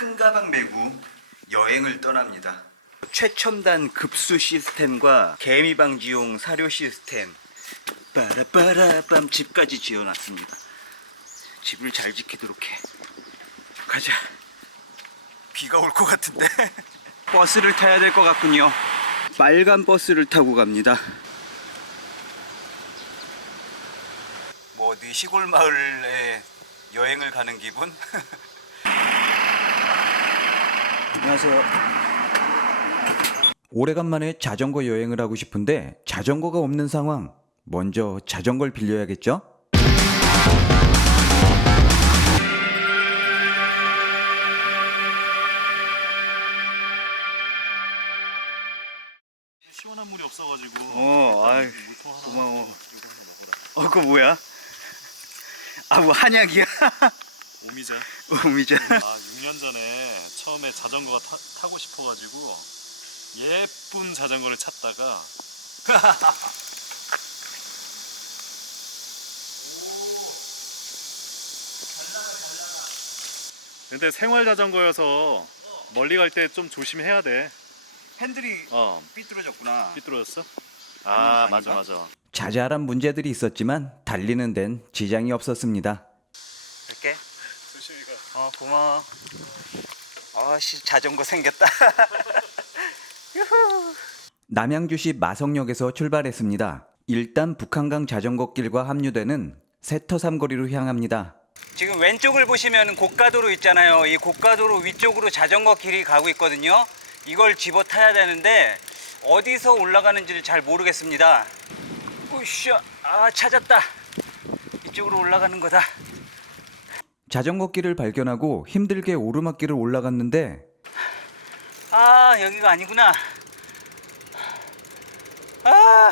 큰 가방 메고 여행을 떠납니다. 최첨단 급수 시스템과 개미 방지용 사료 시스템 빠라빠라빰 집까지 지어놨습니다. 집을 잘 지키도록 해. 가자. 비가 올 것 같은데. 버스를 타야 될 것 같군요. 빨간 버스를 타고 갑니다. 뭐 어디 시골 마을에 여행을 가는 기분? 안녕하세요. 오래간만에 자전거 여행을 하고 싶은데 자전거가 없는 상황. 먼저 자전거를 빌려야겠죠? 시원한 물이 없어가지고 어, 아이, 물통 하나 고마워. 이거 하나 먹어라 어, 그거 뭐야? 아, 뭐 한약이야? 오미자 오미자. 아 6년 전에 처음에 자전거가 타, 타고 싶어가지고 예쁜 자전거를 찾다가 근데 생활 자전거여서 멀리 갈 때 좀 조심해야 돼. 핸들이 어, 삐뚤어졌구나. 삐뚤어졌어? 아, 아닌가? 맞아, 맞아. 자잘한 문제들이 있었지만 달리는 데는 지장이 없었습니다. 갈게. 조심히 가. 어, 고마워. 아씨, 자전거 생겼다. 남양주시 마성역에서 출발했습니다. 일단 북한강 자전거길과 합류되는 세터 삼거리로 향합니다. 지금 왼쪽을 보시면 고가도로 있잖아요. 이 고가도로 위쪽으로 자전거 길이 가고 있거든요. 이걸 집어 타야 되는데 어디서 올라가는지를 잘 모르겠습니다. 으쌰, 아 찾았다. 이쪽으로 올라가는 거다. 자전거 길을 발견하고 힘들게 오르막길을 올라갔는데 아 여기가 아니구나. 아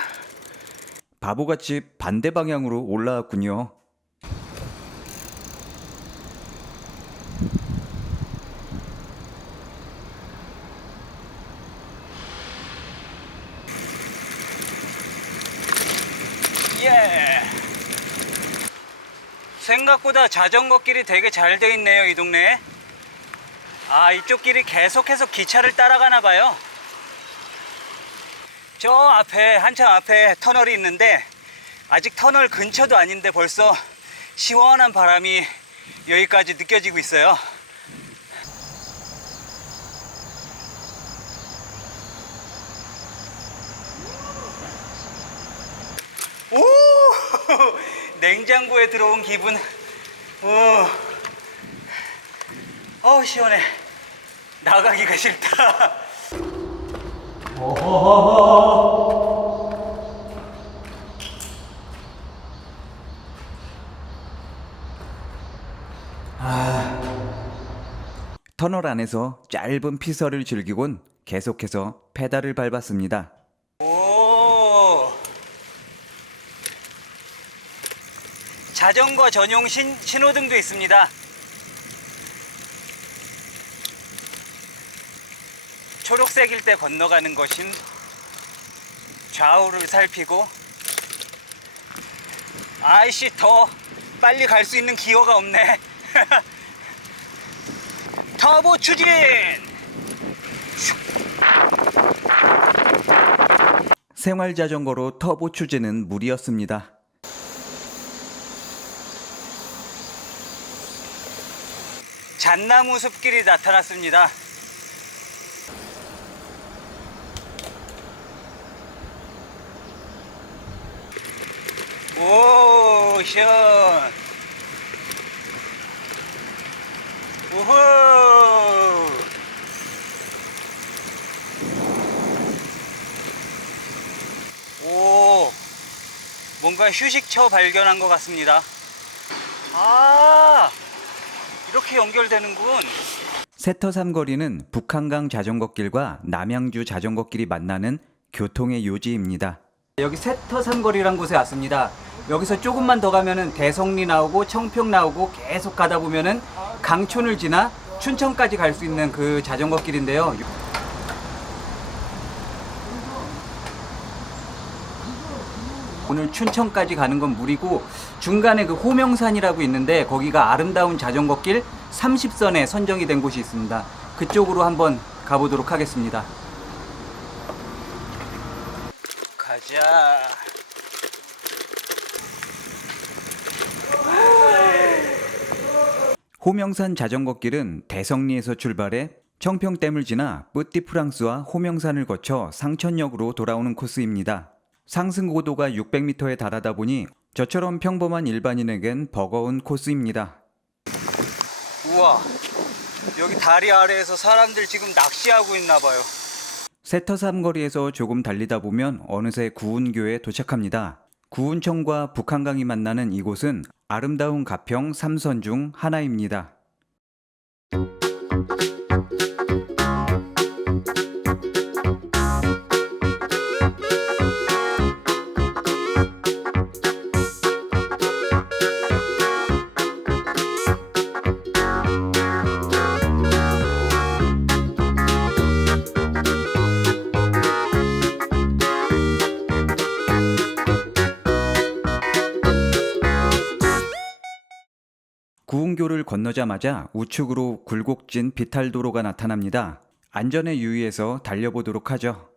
바보같이 반대 방향으로 올라왔군요. 예. 생각보다 자전거 길이 되게 잘 돼 있네요 이 동네. 아 이쪽 길이 계속해서 기차를 따라가나 봐요. 저 앞에 한참 앞에 터널이 있는데 아직 터널 근처도 아닌데 벌써 시원한 바람이 여기까지 느껴지고 있어요. 오! 냉장고에 들어온 기분. 오. 어, 시원해. 나가기가 싫다. 터널 안에서 짧은 피서를 즐기곤 계속해서 페달을 밟았습니다. 오. 자전거 전용 신, 신호등도 있습니다. 초록색일 때 건너가는 것인 좌우를 살피고 아이씨 더 빨리 갈 수 있는 기어가 없네. 터보 추진! 생활 자전거로 터보 추진은 무리였습니다. 잣나무 숲길이 나타났습니다. 오, 시원. 우후. 오, 뭔가 휴식처 발견한 것 같습니다. 아, 이렇게 연결되는군. 세터 삼거리는 북한강 자전거길과 남양주 자전거길이 만나는 교통의 요지입니다. 여기 세터 삼거리란 곳에 왔습니다. 여기서 조금만 더 가면은 대성리 나오고 청평 나오고 계속 가다 보면은 강촌을 지나 춘천까지 갈 수 있는 그 자전거 길인데요. 오늘 춘천까지 가는 건 무리고 중간에 그 호명산이라고 있는데 거기가 아름다운 자전거 길 30선에 선정이 된 곳이 있습니다. 그쪽으로 한번 가보도록 하겠습니다. 가자. 호명산 자전거길은 대성리에서 출발해 청평댐을 지나 뿌띠프랑스와 호명산을 거쳐 상천역으로 돌아오는 코스입니다. 상승 고도가 600m에 달하다 보니 저처럼 평범한 일반인에겐 버거운 코스입니다. 우와. 여기 다리 아래에서 사람들 지금 낚시하고 있나 봐요. 세터 삼 거리에서 조금 달리다 보면 어느새 구운교에 도착합니다. 구운청과 북한강이 만나는 이곳은 아름다운 가평 삼선 중 하나입니다. 구운교를 건너자마자 우측으로 굴곡진 비탈도로가 나타납니다. 안전에 유의해서 달려보도록 하죠.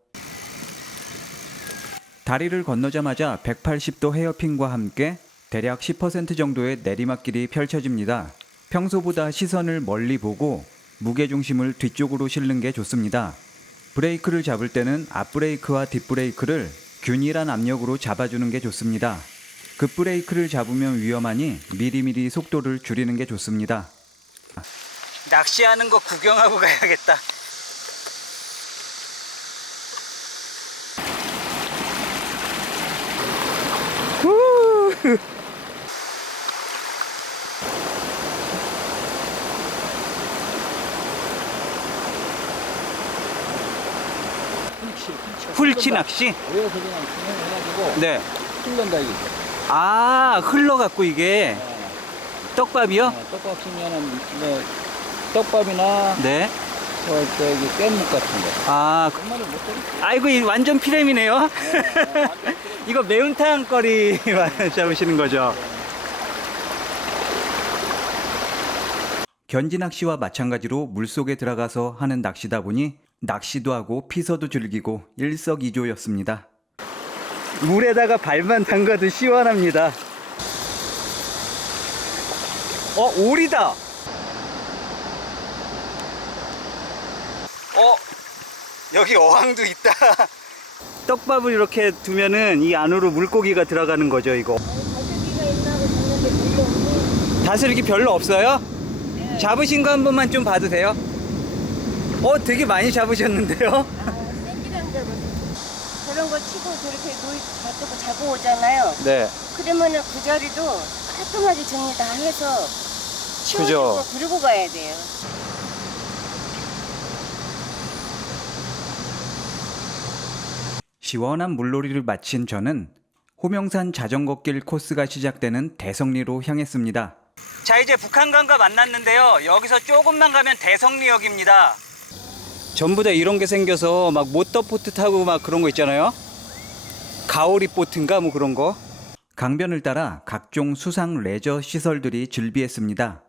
다리를 건너자마자 180도 헤어핀과 함께 대략 10% 정도의 내리막길이 펼쳐집니다. 평소보다 시선을 멀리 보고 무게중심을 뒤쪽으로 실는 게 좋습니다. 브레이크를 잡을 때는 앞브레이크와 뒷브레이크를 균일한 압력으로 잡아주는 게 좋습니다. 급브레이크를 잡으면 위험하니 미리미리 속도를 줄이는 게 좋습니다. 낚시하는 거 구경하고 가야겠다. 후. 풀치 낚시? 네. 풀른다 이거죠. 아, 흘러갖고 이게 떡밥이요? 어, 떡밥 치면은 뭐 떡밥이나 네. 뭐 저기 깻묵 같은 거. 아, 정말로 못 되겠어. 아이고 이 완전 피렘이네요. 이거 매운탕 거리 잡으시는 거죠? 견지 낚시와 마찬가지로 물속에 들어가서 하는 낚시다 보니 낚시도 하고 피서도 즐기고 일석이조였습니다. 물에다가 발만 담가도 시원합니다. 어, 오리다. 어, 여기 어항도 있다. 떡밥을 이렇게 두면은 이 안으로 물고기가 들어가는 거죠, 이거. 다슬기 별로 없어요? 잡으신 거 한 번만 좀 봐도 돼요? 어, 되게 많이 잡으셨는데요? 저런 거 치고 저렇게 노이 잡고 자고 오잖아요. 네. 그러면은 그 자리도 깔끔하게 정리 다 해서. 치워주고 그러고 가야 돼요. 시원한 물놀이를 마친 저는 호명산 자전거길 코스가 시작되는 대성리로 향했습니다. 자 이제 북한강과 만났는데요 여기서 조금만 가면 대성리역입니다 전부 다 이런 게 생겨서 막 모터보트 타고 막 그런 거 있잖아요 가오리 보트인가 뭐 그런 거 강변을 따라 각종 수상 레저 시설들이 즐비했습니다.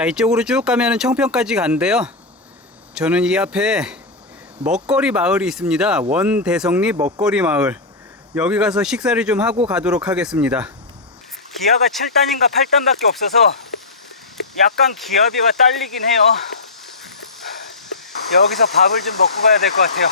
자 이쪽으로 쭉 가면 청평까지 가는데요. 저는 이 앞에 먹거리 마을이 있습니다. 원대성리 먹거리 마을. 여기 가서 식사를 좀 하고 가도록 하겠습니다. 기아가 7단인가 8단밖에 없어서 약간 기아비가 딸리긴 해요. 여기서 밥을 좀 먹고 가야 될 것 같아요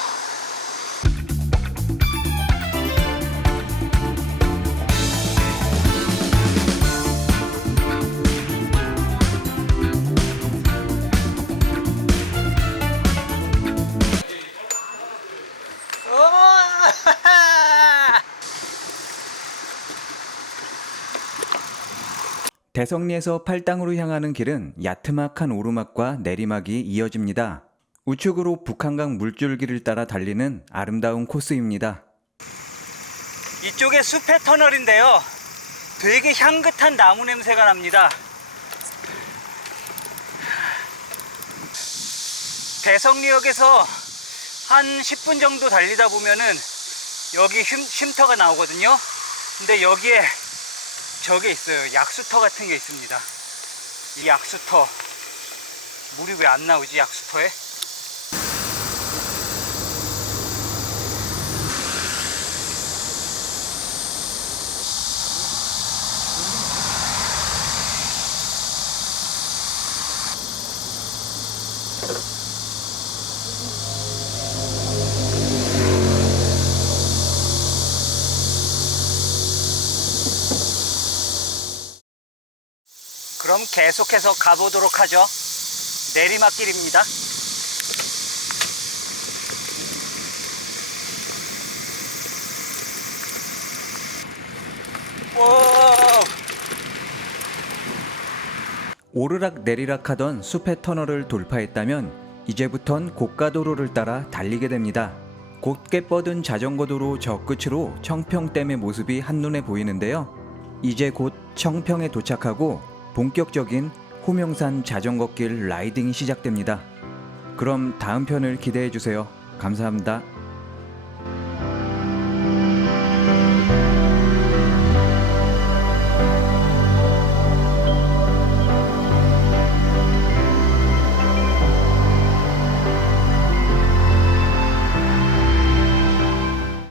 대성리에서 팔당으로 향하는 길은 야트막한 오르막과 내리막이 이어집니다. 우측으로 북한강 물줄기를 따라 달리는 아름다운 코스입니다. 이쪽에 숲의 터널인데요. 되게 향긋한 나무 냄새가 nap니다. 대성리역에서 한 10분 정도 달리다 보면은 여기 쉼, 쉼터가 나오거든요. 근데 여기에 저게 있어요. 약수터 같은 게 있습니다. 이 약수터. 물이 왜 안 나오지, 약수터에? 그럼 계속해서 가보도록 하죠. 내리막길입니다. 와 오르락 내리락 하던 숲의 터널을 돌파했다면 이제부턴 고가도로를 따라 달리게 됩니다. 곧게 뻗은 자전거 도로 저 끝으로 청평댐의 모습이 한눈에 보이는데요. 이제 곧 청평에 도착하고 본격적인 호명산 자전거길 라이딩이 시작됩니다. 그럼 다음 편을 기대해 주세요. 감사합니다.